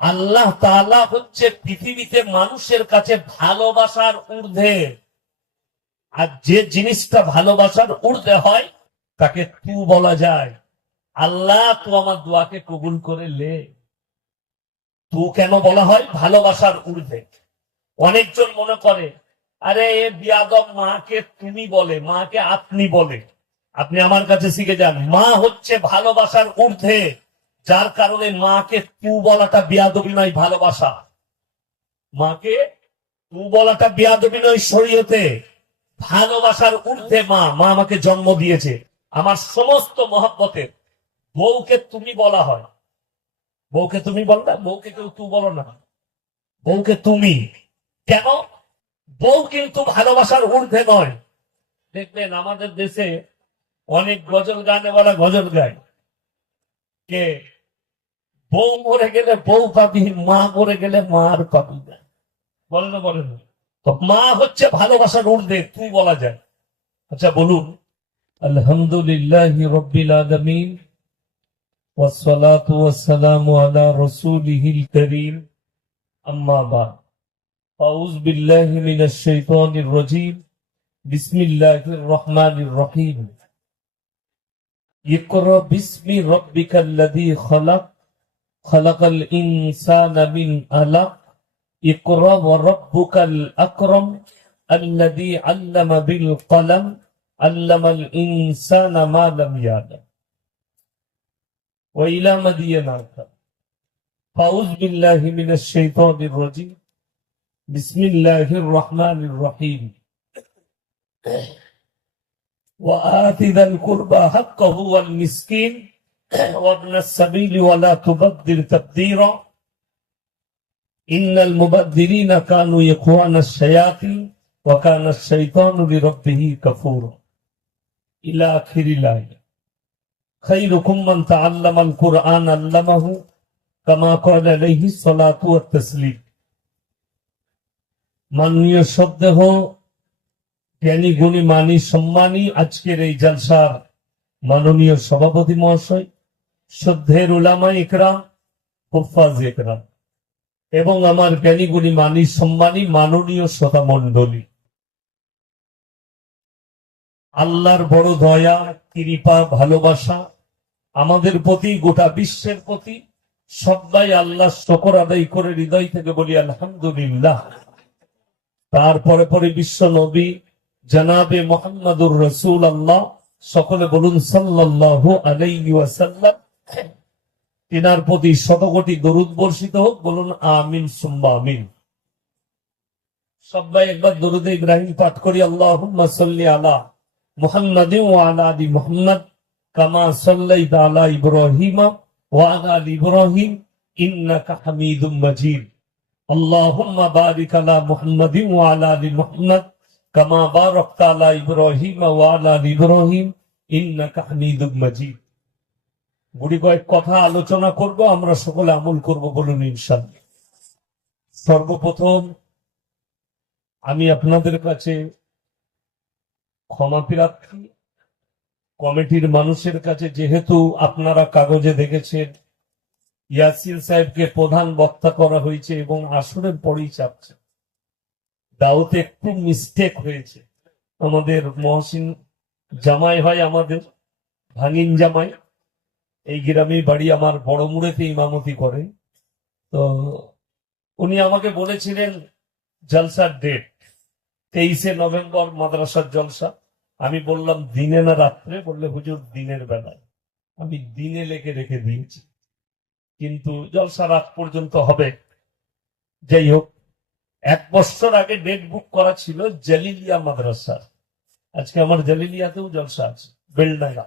আল্লাহ তাআলা হচ্ছে পৃথিবীতে মানুষের কাছে ভালোবাসার ঊর্ধ্বে, আর যে জিনিসটা ভালোবাসার ঊর্ধ্বে হয় তাকে তু বলা যায়। আল্লাহ তু আমার দোয়াকে কবুল করে লে। তু কেন বলা হয়? ভালোবাসার ঊর্ধ্বে। অনেকজন মনে করে আরে এ বিয়াদব মাকে তুমি বলে, মাকে আপনি বলে। আপনি আমার কাছে শিখে যান, মা হচ্ছে ভালোবাসার ঊর্ধ্বে, যার কারণে মাকে তু বলাটা বিয়াদবি নয়, ভালোবাসা। মাকে তু বলাটা বিয়াদবি নয় শরীয়তে, ভালোবাসার ঊর্ধ্বে। মা মা আমাকে জন্ম দিয়েছে, আমার সমস্ত মহব্বতের। বউকে তুমি বলা হয়, বউকে তুমি বল না, বউকে কেউ তু বলো না, বউকে তুমি। কেন? বউ কিন্তু ভালোবাসার ঊর্ধ্বে নয়। দেখবেন আমাদের দেশে অনেক গজল গানেওয়ালা গজল গায়, কে বউ মরে গেলে বউ পাবি, মা মরে গেলে মার পাবি না। বলে না, বলে না? তো মা হচ্ছে ভালোবাসার ঊর্ধ্বে, তুই বলা যায়। আচ্ছা বলুন, আলহামদুলিল্লাহি রাব্বিল আলামিন ওয়াসসালাতু ওয়াসসালামু আলা রাসূলিহিল কারীম, আম্মা বা'দ। আউযু বিল্লাহি মিনাশ শাইতানির রাজীম, বিসমিল্লাহির রহমানির রহিম। ইকরা বিসমি রাব্বিকাল্লাযী খালাক, খালাকাল ইনসানা মিন আলাক, ইকরা ওয়া রাব্বুকাল আকরাম, আল্লাযী আল্লামা বিল কলম, আল্লামাল ইনসানা মা লাম ইয়ালাম। ওয়া ইলা মাদিয়ানা ফাউযু বিল্লাহি মিনাশ শাইতানির রাজীম, বিসমিল্লাহির রহমানির রহিম। وآت ذا القربى حقه والمسكين وابن السبيل ولا تبذر تبذيرا إن المبذرين كانوا إخوان الشياطين وكان الشيطان لربه كفورا إلى آخر الآية। خيركم من تعلم القرآن علمه كما قال عليه الصلاة والتسليم। মাননীয় শ্রদ্ধেয় জ্ঞানী গুণী মানি সম্মানী আজকের এই জলসার মাননীয় সভাপতি মহাশয়, শ্রদ্ধের উলামা ইকরাম, হুফাজ ইকরাম, এবং আমার জ্ঞানী গুণী মানি সম্মানী মাননীয় শ্রোতা মণ্ডলী, আল্লাহর বড় দয়া, কৃপা, ভালোবাসা আমাদের প্রতি, গোটা বিশ্বের প্রতি। সবাই আল্লাহ শুকর আদায় করে হৃদয় থেকে বলি আলহামদুলিল্লাহ। তারপরে পরে বিশ্ব নবী জনাবে মুহাম্মদুর রাসূলুল্লাহ, সকলে বলুন সাল্লাল্লাহু আলাইহি ওয়াসাল্লাম। তিনার প্রতি শতকোটি দরুদ বর্ষিত হোক, বলুন আমিন সুম্মা আমিন। সবাই একবার দরুদে ইব্রাহিম পাঠ করি, আল্লাহুম্মা সাল্লি আলা মুহাম্মাদিন ওয়া আলা আলি মুহাম্মাদ কামা সাল্লাইতা আলা ইব্রাহিম ওয়া আলা আলি ইব্রাহিম ইন্নাকা হামিদুম মাজিদ। আল্লাহুম্মা বারিক আলা মুহাম্মাদিন ওয়া আলা আলি মুহাম্মাদ কামা বারাকতা আলা ইব্রাহিম ওয়া আলা আলি ইব্রাহিম ইন্নাকা হামিদুম মাজিদ। গুড়ি কয়েক কথা আলোচনা করব, আমরা সকলে আমল করব, বলুন ইনশাআল্লাহ। সর্বপ্রথম আমি আপনাদের কাছে ক্ষমা প্রার্থী, কমিটির মানুষের কাছে। যেহেতু আপনারা কাগজে দেখেছেন ইয়াসিন সাহেবকে প্রধান বক্তা করা হয়েছে এবং আসরের পরেই চাপছে, দাওতে একটু মিস্টেক হয়েছে। আমাদের মহসিন জামাই হয়, আমাদের ভাঙিন জামাই, এই গ্রামে বাড়ি, আমার বড় মুড়েতে ইমামতি করে। তো উনি আমাকে বলেছিলেন জলসার ডেট 23শে নভেম্বর মাদ্রাসার জলসা। আমি বললাম দিনে না রাত্রে? বললে হুজুর দিনের বেলায়। আমি দিনে লেখে রেখে দিয়েছি, কিন্তু জলসা রাত পর্যন্ত হবে। যাই হোক, 1 বছর আগে ডেট বুক করা ছিল জালিলিয়া মাদ্রাসা। আজকে আমার জালিলিয়াতেও জলসা আছে, বেলডাঙ্গা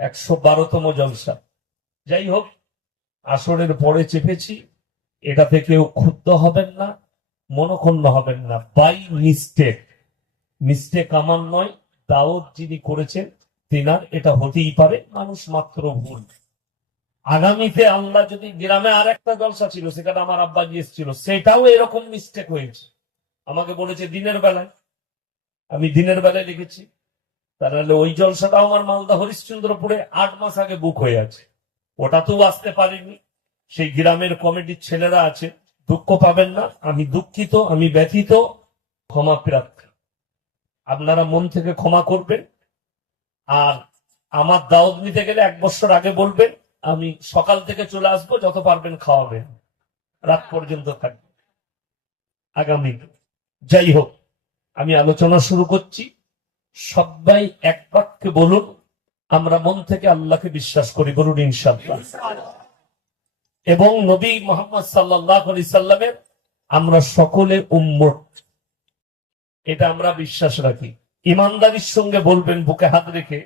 112তম জলসা। যাই হোক, আসরের পরে চেপেছি, এটাতে কেউ ক্ষুব্ধ হবেন না, মনক্ষুণ্ণ হবেন না। বাই মিস্টেক, মিস্টেক আমার নয়, দাওয়াত যিনি করেছেন তিনার। এটা হতেই পারে, মানুষ মাত্র ভুল। আগামীতে আল্লাহ যদি, গ্রামে আর একটা জলসা ছিল, সেখানে আমার আব্বা গিয়েছিল, সেটাও এরকম মিস্টেক হয়েছে। আমাকে বলেছে দিনের বেলায়, আমি দিনের বেলায় লিখেছি। তাহলে ওই জলসাটাও আমার মালদা হরিশ্চন্দ্রপুরে 8 মাস আগে বুক হয়ে আছে, ওটাতেও আসতে পারিনি। সেই গ্রামের কমিটির ছেলেরা আছে, দুঃখ পাবেন না, আমি দুঃখিত, আমি ব্যথিত, ক্ষমা প্রার্থী। আপনারা মন থেকে ক্ষমা করবেন। আর আমার দাওয়াত নিতে গেলে 1 বছর আগে বলবেন, আমি সকাল থেকে চলে আসবো, যত পারবেন খাওয়াবেন, রাত পর্যন্ত থাকবে আগামী। যাই হোক, আমি আলোচনা শুরু করছি। সবাই এক বাক্যে বলুন, আমরা মন থেকে আল্লাহকে বিশ্বাস করি, বলুন ইনশাআল্লাহ। এবং নবী মুহাম্মদ সাল্লাল্লাহু আলাইহি সাল্লামের আমরা সকলে উম্মত, এটা আমরা বিশ্বাস রাখি। ইমানদারির সঙ্গে বলবেন, বুকে হাত রেখে,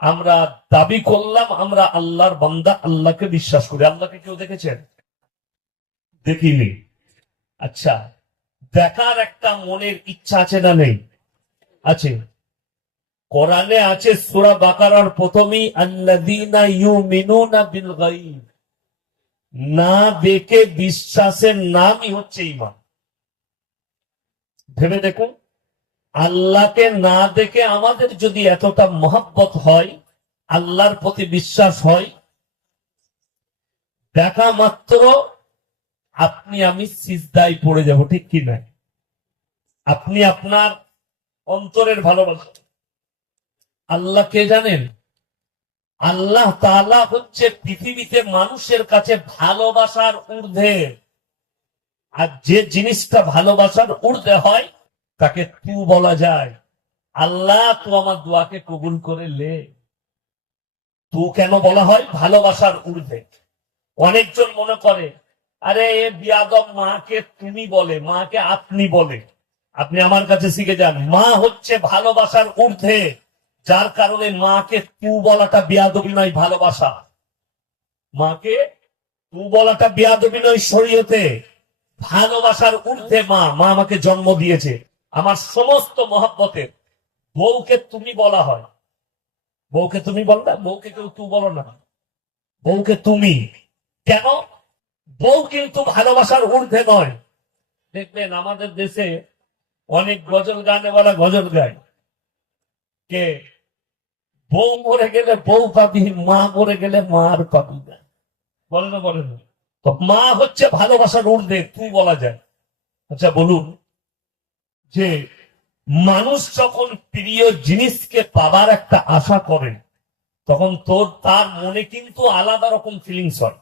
আমরা দাবি করলাম আমরা আল্লাহর বান্দা, আল্লাহকে বিশ্বাস করি। আল্লাহকে কেউ দেখেছেন? দেখিনি। আচ্ছা, দেখার একটা মনের ইচ্ছা আছে না নেই? আছে। কোরআনে আছে সূরা বাকারার প্রথমেই, আল্লাযীনা ইউমিনুনা বিল গায়ব, না দেখে বিশ্বাসের নামই হচ্ছে ঈমান। ভেবে দেখুন, আল্লাহকে না দেখে আমাদের যদি এতটা মহব্বত হয়, আল্লাহর প্রতি বিশ্বাস হয়, দেখা মাত্র আপনি আমি সিজদায় পড়ে যাব, ঠিক কি না? আপনি আপনার অন্তরের ভালোবাসা আল্লাহ কে জানেন? আল্লাহ তাআলা হচ্ছে পৃথিবীতে মানুষের কাছে ভালোবাসার ঊর্ধ্বে। আর যে জিনিসটা ভালোবাসার ঊর্ধ্বে হয় তাকে তু বলা যায়। আল্লাহ, তু আমার দোয়াকে কবুল করে লে। তু কেন বলা হয়? ভালোবাসার ঊর্ধ্বে। অনেকজন মনে করে, আরে এ বিয়াদব মাকে তুমি বলে, মাকে আপনি বলে। আপনি আমার কাছে শিখে যান, মা হচ্ছে ভালোবাসার ঊর্ধ্বে, যার কারণে মাকে তু বলাটা বিয়াদবি নয়, ভালোবাসা। মাকে তু বলাটা বিয়াদবি নয় শরীয়তে, ভালোবাসার ঊর্ধ্বে মা। মা আমাকে জন্ম দিয়েছে, আমার সমস্ত মহব্বতের। বউকে তুমি বলা হয়, বউকে তুমি বল না, বউকে কেউ তু বলো না, বউকে তুমি। কেন? বউ কিন্তু ভালোবাসার ঊর্ধ্বে নয়। দেখবেন আমাদের দেশে অনেক গজল গানেওয়ালা গজল গায়, কে বউ মরে গেলে বউ পাবি, মা মরে গেলে মার পাবি না, বলে না? বলে না? তো মা হচ্ছে ভালোবাসার ঊর্ধ্বে, তুই বলা যায়। আচ্ছা বলুন, যে মানুষ যখন প্রিয় জিনিসকে পাবার একটা আশা করে, তখন তার মনে কিন্তু আলাদা রকম ফিলিংস হয়।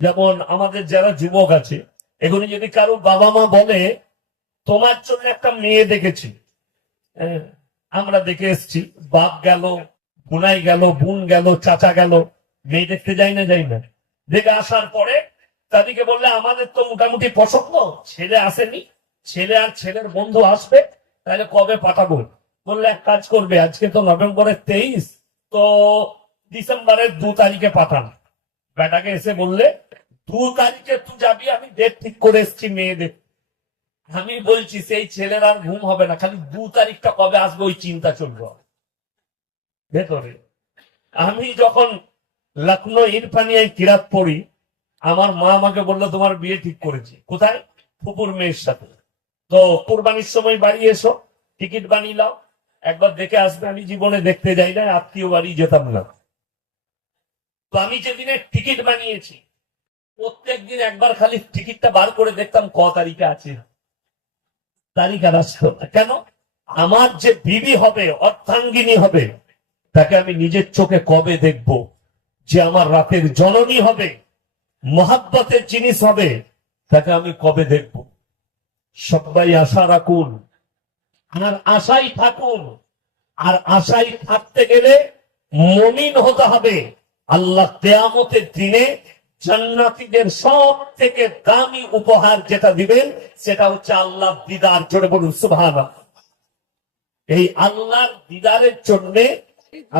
যেমন আমাদের যারা যুবক আছে, এগুলি যদি কারো বাবা মা বলে, তোমার জন্য একটা মেয়ে দেখেছি, আমরা দেখে এসছি, বাপ গেল, বোনাই গেল, বোন গেল, চাচা গেল, মেয়ে দেখতে যাই না? যাই না? দেখে আসার পরে তাদেরকে বললে, আমাদের তো মোটামুটি পছন্দ, ছেলে আসেনি, ছেলে আর ছেলের বন্ধু আসবে, তাহলে কবে পাঠাবো? বললে এক কাজ করবে, আজকে তো নভেম্বরের 23, তো ডিসেম্বরের 2 তারিখে পাঠান। বেটাকে এসে বললে, 2 তারিখে তুই যাবি, আমি ডেট ঠিক করে এসছি মেয়ে দেখ। আমি বলছি সেই ছেলের আর ঘুম হবে না, খালি 2 তারিখটা কবে আসবে ওই চিন্তা চলবে ভেতরে। আমি যখন লখনৌ ইরফানিয়ায় কিরাত পড়ি, আমার মা আমাকে বললো, তোমার বিয়ে ঠিক করেছি। কোথায়? ফুপুর মেয়ের সাথে। তো কুরবানির সময় বাড়ি এসো, টিকিট বানিয়ে নাও, একবার দেখে আসবে। আমি জীবনে দেখতে যাই না, আত্মীয় বাড়ি যেতাম না। তো আমি যেদিনে টিকিট বানিয়েছি, প্রত্যেকদিন একবার খালি টিকিটটা বার করে দেখতাম ক তারিখে আছে। তারিখ আর আসতো না। কেন? আমার যে বিবি হবে, অর্ধাঙ্গিনী হবে, তাকে আমি নিজের চোখে কবে দেখব? যে আমার রাতের জননী হবে, মহাব্বতের জিনিস হবে, তাকে আমি কবে দেখব? সবাই আশা রাখুন, আর আশাই থাকুন। আর আশাই থাকতে গেলে মুমিন হতে হবে। আল্লাহ কিয়ামতের দিনে জান্নাতীদের সব থেকে দামি উপহার যেটা দিবেন, সেটা হচ্ছে আল্লাহর দিদার। জোরে বলুন সুবহানাল্লাহ। এই আল্লাহর দিদারের জন্য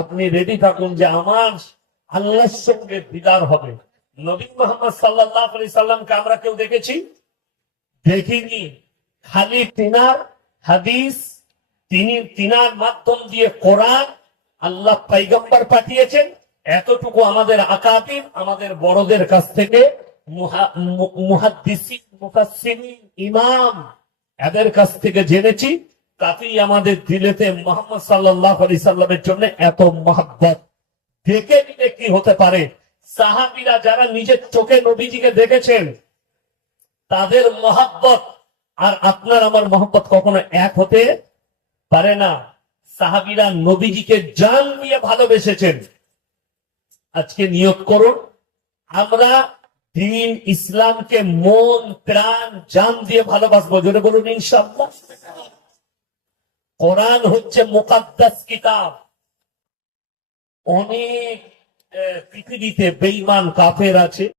আপনি রেডি থাকুন, যে আমার আল্লাহর সঙ্গে দিদার হবে। নবী মুহাম্মদ সাল্লাল্লাহু আলাইহি সাল্লামকে আমরা কেউ দেখেছি? দেখিনি। খালি তিনার হাদিস, তিনার মাধ্যম দিয়ে কোরআন আল্লাহ পয়গম্বর পাঠিয়েছেন, এতটুকু আমাদের আকাবির, আমাদের বড়দের কাছ থেকে, মুহাদ্দিসিন, মুফাসসিরিন, ইমাম, এদের কাছ থেকে জেনেছি। তাতেই আমাদের দিলেতে মুহাম্মদ সাল্লাল্লাহু আলাইহি সাল্লামের জন্য এত মহব্বত। দেখে নিলে কি হতে পারে? সাহাবীরা যারা নিজের চোখে নবীজিকে দেখেছেন, তাদের মহাব্বত আর আপনার আমার মহব্বত কখনো এক হতে পারে না। সাহাবীরা নবীজিকে জান দিয়ে ভালোবেসেছেন। আজকে নিয়ত করুন, আমরা দ্বীন ইসলামকে মন প্রাণ জান দিয়ে ভালোবাসবো। জোরে বলুন ইনশাআল্লাহ। কোরআন হচ্ছে মুকাদ্দাস কিতাব। অনেক পৃথিবীতে বেঈমান কাফের আছে,